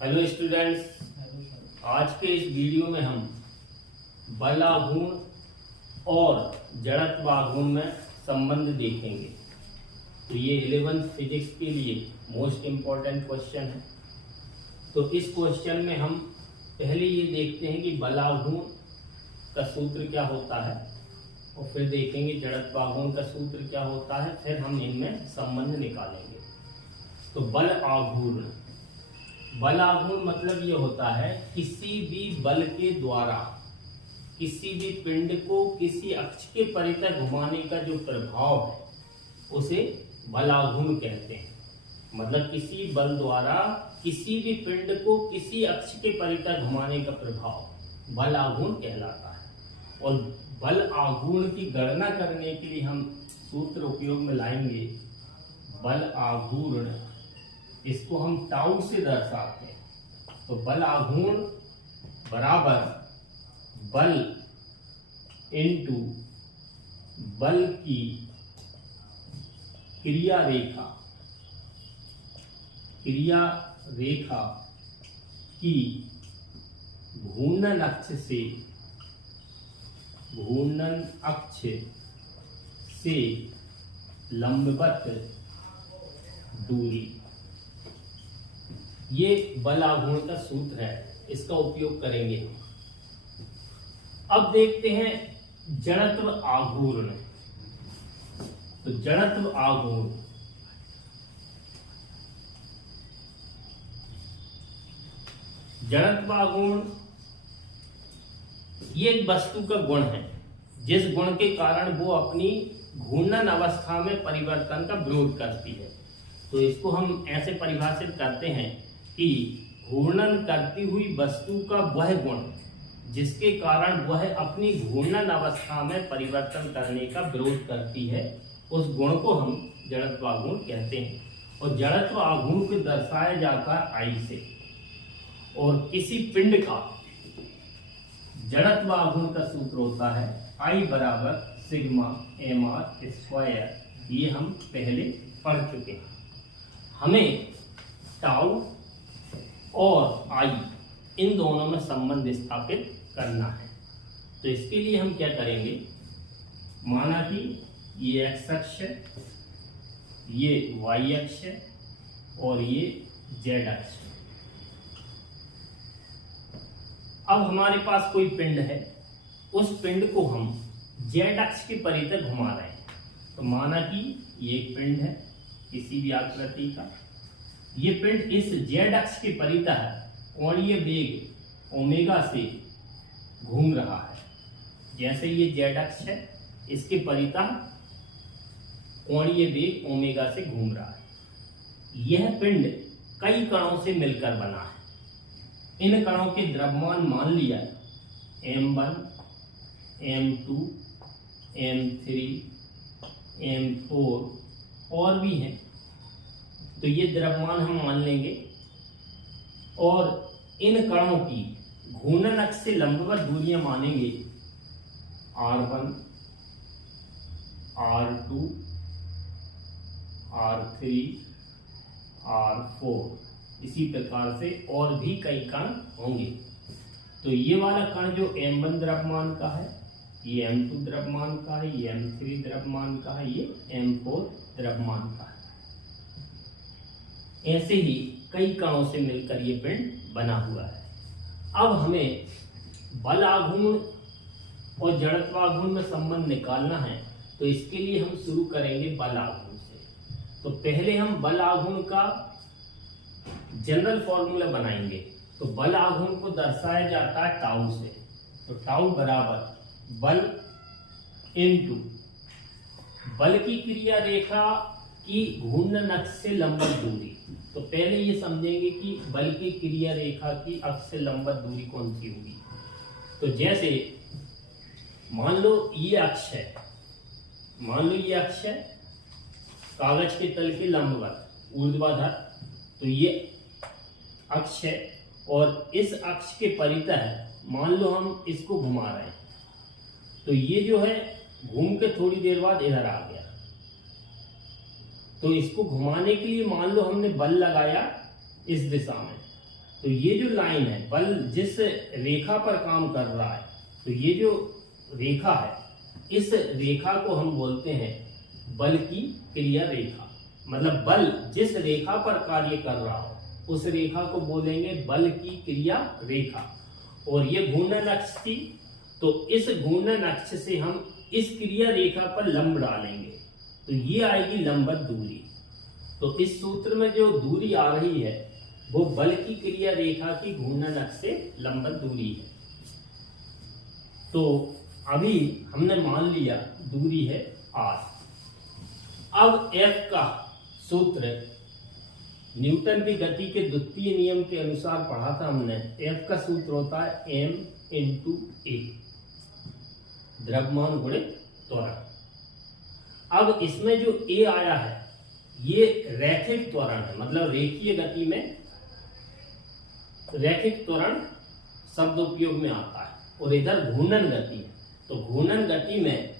Hello students, आज के इस वीडियो में हम बल आघूर्ण और जड़त्व आघूर्ण में संबंध देखेंगे। तो ये 11th फिजिक्स के लिए मोस्ट इम्पॉर्टेंट क्वेश्चन है। तो इस क्वेश्चन में हम पहले ये देखते हैं कि बल आघूर्ण का सूत्र क्या होता है और फिर देखेंगे जड़त्व आघूर्ण का सूत्र क्या होता है, फिर हम इनमें संबंध निकालेंगे। तो बल आघूर्ण मतलब ये होता है किसी भी बल के द्वारा किसी भी पिंड को किसी अक्ष के परितः घुमाने का जो प्रभाव है उसे बल आघूर्ण कहते हैं। मतलब किसी बल द्वारा किसी भी पिंड को किसी अक्ष के परितः घुमाने का प्रभाव बल आघूर्ण कहलाता है। और बल आघूर्ण की गणना करने के लिए हम सूत्र उपयोग में लाएंगे। बल आघूर्ण, इसको हम टाउ से दर्शाते हैं। तो बल आघूर्ण बराबर बल इनटू बल की क्रिया रेखा की घूर्णन अक्ष से लंबवत दूरी। ये बल आघूर्ण का सूत्र है, इसका उपयोग करेंगे। अब देखते हैं जड़त्व आघूर्ण। तो जड़त्व आघूर्ण ये एक वस्तु का गुण है जिस गुण के कारण वो अपनी घूर्णन अवस्था में परिवर्तन का विरोध करती है। तो इसको हम ऐसे परिभाषित करते हैं कि घूर्णन करती हुई वस्तु का वह गुण जिसके कारण वह अपनी घूर्णन अवस्था में परिवर्तन करने का विरोध करती है, उस गुण को हम जड़त्व आघूर्ण कहते हैं। और जड़त्व आघूर्ण को दर्शाया जाता है आई से। और किसी पिंड का जड़त्व आघूर्ण का सूत्र होता है आई बराबर सिग्मा mr स्क्वायर। ये हम पहले पढ़ चुके हैं। हमें टाउ और आई इन दोनों में संबंध स्थापित करना है। तो इसके लिए हम क्या करेंगे, माना कि ये एक्स अक्ष है, ये वाई अक्ष है और ये जेड अक्ष है। अब हमारे पास कोई पिंड है, उस पिंड को हम जेड अक्ष के परितः घुमा रहे हैं। तो माना कि ये एक पिंड है किसी भी आकृति का, ये पिंड इस जेड अक्ष के परितः कोणीय वेग ओमेगा से घूम रहा है। जैसे ये जेड अक्ष है, इसके परितः कोणीय वेग ओमेगा से घूम रहा है। यह पिंड कई कणों से मिलकर बना है। इन कणों के द्रव्यमान मान लिया m1, m2, m3, m4 और भी हैं। तो ये द्रव्यमान हम मान लेंगे और इन कणों की घूर्णन अक्ष से लंबवत दूरियां मानेंगे r1, r2, r3, r4। इसी प्रकार से और भी कई कण होंगे। तो ये वाला कण जो m1 द्रव्यमान का है, ये m2 द्रव्यमान का है, ये m3 द्रव्यमान का है, ये m4 द्रव्यमान का है। ऐसे ही कई कणों से मिलकर ये पिंड बना हुआ है। अब हमें बल आघूर्ण और जड़त्व आघूर्ण में संबंध निकालना है। तो इसके लिए हम शुरू करेंगे बल आघूर्ण से। तो पहले हम बल आघूर्ण का जनरल फॉर्मूला बनाएंगे। तो बल आघूर्ण को दर्शाया जाता है टाउ से। तो टाउ बराबर बल इनटू बल की क्रिया रेखा की घूर्णन अक्ष से लंबवत दूरी। तो पहले ये समझेंगे कि बल की क्रिया रेखा की अक्ष से लंबवत दूरी कौन सी होगी। तो जैसे मान लो ये अक्ष है, कागज के तल के लंबवत ऊर्ध्वाधर। तो ये अक्ष है और इस अक्ष के परितः मान लो हम इसको घुमा रहे हैं। तो ये जो है घूम के थोड़ी देर बाद इधर आ गया। तो इसको घुमाने के लिए मान लो हमने बल लगाया इस दिशा में, तो ये जो लाइन है, बल जिस रेखा पर काम कर रहा है, तो ये जो रेखा है, इस रेखा को हम बोलते हैं बल की क्रिया रेखा। मतलब बल जिस रेखा पर कार्य कर रहा हो उस रेखा को बोलेंगे बल की क्रिया रेखा। और ये घूर्णन अक्ष थी, तो इस घूर्णन अक्ष से हम इस क्रिया रेखा पर लंब डालेंगे, तो ये आएगी लंबवत दूरी। तो इस सूत्र में जो दूरी आ रही है वो बल की क्रिया रेखा की घूर्णन अक्ष से लंबवत दूरी है। तो अभी हमने मान लिया दूरी है r। अब F का सूत्र न्यूटन की गति के द्वितीय नियम के अनुसार पढ़ा था हमने। F का सूत्र होता है m × a, द्रव्यमान गुणित त्वरण। अब इसमें जो a आया है ये रैखिक त्वरण है, मतलब रेखीय गति में रैखिक त्वरण शब्द उपयोग में आता है। और इधर घूर्णन गति है, तो घूर्णन गति में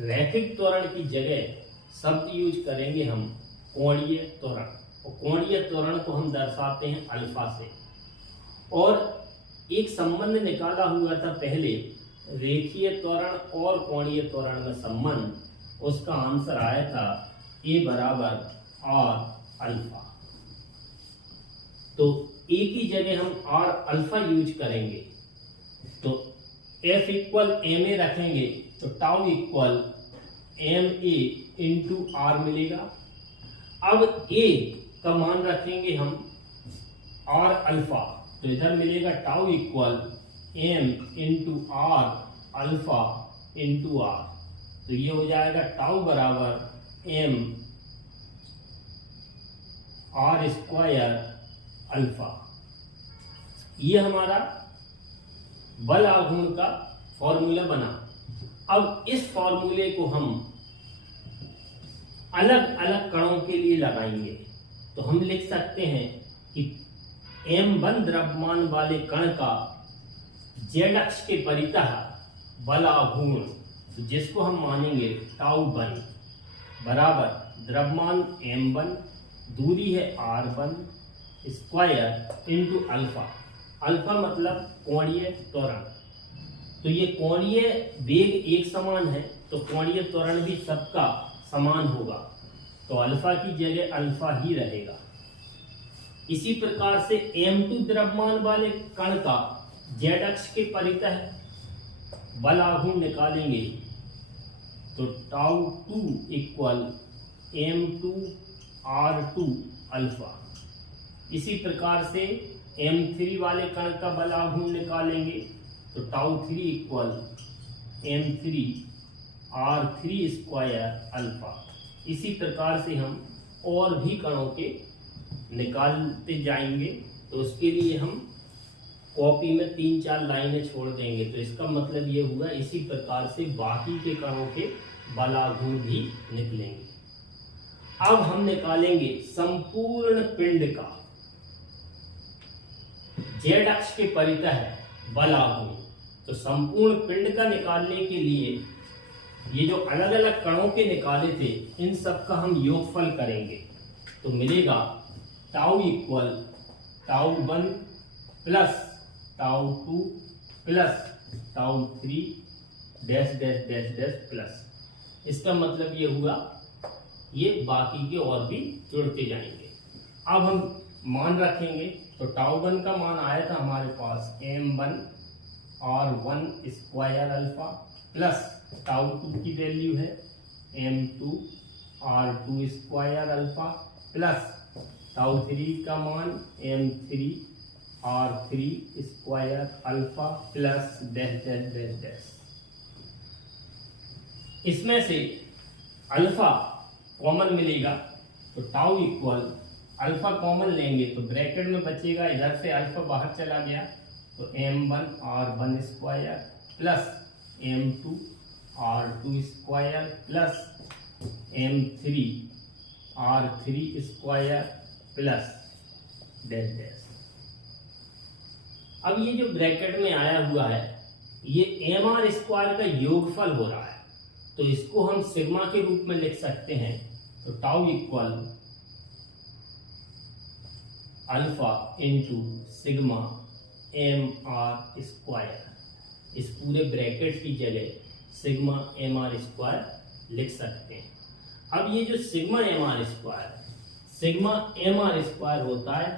रैखिक त्वरण की जगह शब्द यूज करेंगे हम कोणीय त्वरण। और कोणीय त्वरण को हम दर्शाते हैं अल्फा से। और एक संबंध निकाला हुआ था पहले, रेखीय त्वरण और कोणीय त्वरण में संबंध, उसका आंसर आया था A बराबर r अल्फा। तो A की जगह हम r अल्फा यूज करेंगे, तो F इक्वल ma रखेंगे तो tau equal ma into r मिलेगा। अब A का मान रखेंगे हम r अल्फा, तो इधर मिलेगा tau equal m into r alpha into r। तो ये हो जाएगा टाउ बराबर m r स्क्वायर अल्फा। ये हमारा बल आघूर्ण का फॉर्मूला बना। अब इस फॉर्मूले को हम अलग अलग कणों के लिए लगाएंगे, तो हम लिख सकते हैं कि m1 द्रव्यमान वाले कण का z अक्ष के परितः बल आघूर्ण, जिसको हम मानेंगे टाउ वन, बराबर द्रव्यमान m1, दूरी है r1 square into alpha. Alpha मतलब कोणीय त्वरण। तो ये कोणीय वेग एक समान है, तो कोणीय त्वरण भी सबका समान होगा, तो अल्फा की जगह अल्फा ही रहेगा। इसी प्रकार से m2 द्रव्यमान वाले कण का z अक्ष के परितः बल आघूर्ण निकालेंगे, तो tau 2 equal m2 r2 alpha. इसी प्रकार से m3 वाले कण का बल आघूर्ण निकालेंगे, तो tau 3 equal m3 r3 square alpha. इसी प्रकार से हम और भी कणों के निकालते जाएंगे, तो उसके लिए हम कॉपी में 3-4 लाइनें छोड़ देंगे। तो इसका मतलब ये हुआ, इसी प्रकार से बाकी के कणों के बल आघूर्ण भी निकलेंगे। अब हम निकालेंगे संपूर्ण पिंड का z अक्ष के परितः बल आघूर्ण। तो संपूर्ण पिंड का निकालने के लिए ये जो अलग अलग कणों के निकाले थे, इन सब का हम योगफल करेंगे, तो मिलेगा tau equal tau 1 plus tau 2 plus tau 3 dash dash dash dash plus. इसका मतलब ये हुआ, ये बाकी के और भी जुड़ते जाएंगे। अब हम मान रखेंगे, तो टाउ 1 का मान आया था हमारे पास m1 r1 square alpha plus tau 2 की वैल्यू है m2 r2 square alpha plus tau 3 का मान m3 r3 square alpha plus dash dash dash dash. इसमें से अल्फा कॉमन मिलेगा, तो टाउ इक्वल अल्फा कॉमन लेंगे तो ब्रैकेट में बचेगा, इधर से अल्फा बाहर चला गया, तो m1 r1 square plus m2 r2 square plus m3 r3 square plus dash dash. अब ये जो ब्रैकेट में आया हुआ है, ये mr स्क्वायर का योगफल हो रहा है, तो इसको हम सिग्मा के रूप में लिख सकते हैं। तो tau equal alpha into sigma M R square, इस पूरे ब्रैकेट की जगह सिग्मा एम आर स्क्वायर लिख सकते हैं। अब ये जो सिग्मा एम आर स्क्वायर होता है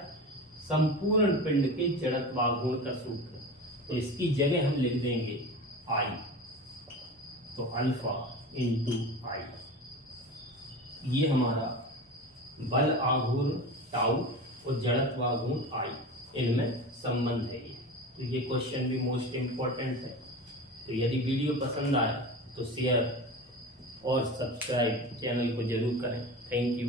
संपूर्ण पिंड के जड़त्वाघूर्ण का सूत्र, तो इसकी जगह हम लिख देंगे आई, तो अल्फा इंटू आई, ये हमारा बल आघूर्ण टाउ और जड़त्वाघूर्ण आई, इनमें संबंध है ये। तो ये क्वेश्चन भी मोस्ट इम्पोर्टेंट है। तो यदि वीडियो पसंद आए तो शेयर और सब्सक्राइब चैनल को जरूर करें। Thank you.